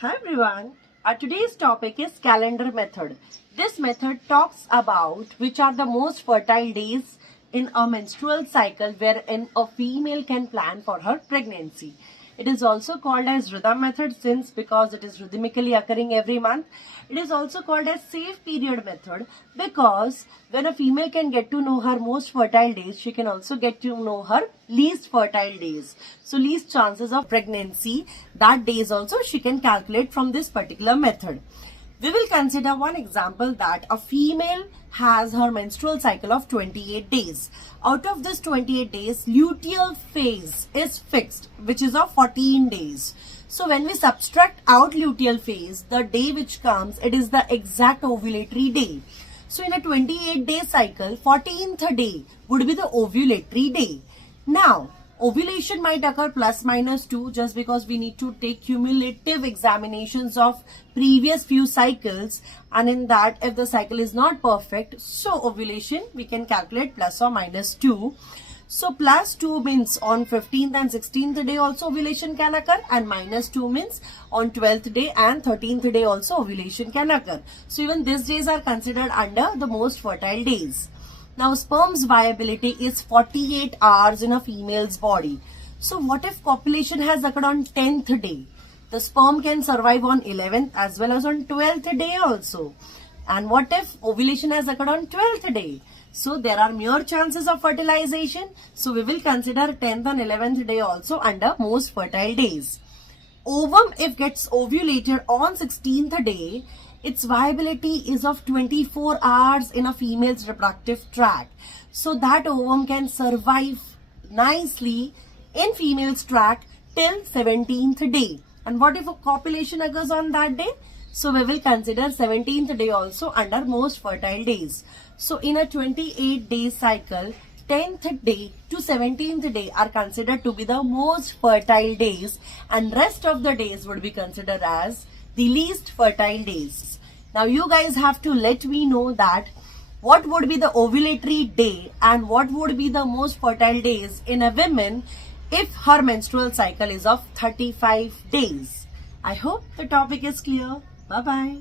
Hi everyone. Our today's topic is calendar method. This method talks about which are the most fertile days in a menstrual cycle wherein a female can plan for her pregnancy. It is also called as rhythm method since because it is rhythmically occurring every month. It is also called as safe period method because when a female can get to know her most fertile days, she can also get to know her least fertile days. So least chances of pregnancy, that days also she can calculate from this particular method. We will consider one example that a female has her menstrual cycle of 28 days. Out of this 28 days, luteal phase is fixed, which is of 14 days. So when we subtract out luteal phase, the day which comes, it is the exact ovulatory day. So in a 28-day cycle, 14th day would be the ovulatory day. Now, ovulation might occur plus minus 2 just because we need to take cumulative examinations of previous few cycles, and in that if the cycle is not perfect, so ovulation we can calculate plus or minus 2. So plus 2 means on 15th and 16th day also ovulation can occur, and minus 2 means on 12th day and 13th day also ovulation can occur. So even these days are considered under the most fertile days. Now, sperm's viability is 48 hours in a female's body. So, what if copulation has occurred on 10th day? The sperm can survive on 11th as well as on 12th day also. And what if ovulation has occurred on 12th day? So, there are mere chances of fertilization. So, we will consider 10th and 11th day also under most fertile days. Ovum, if gets ovulated on 16th day, its viability is of 24 hours in a female's reproductive tract. So that ovum can survive nicely in female's tract till 17th day. And what if a copulation occurs on that day? So we will consider 17th day also under most fertile days. So in a 28-day cycle, 10th day to 17th day are considered to be the most fertile days, and rest of the days would be considered as the least fertile days. Now you guys have to let me know that what would be the ovulatory day and what would be the most fertile days in a woman if her menstrual cycle is of 35 days. I hope the topic is clear. Bye bye.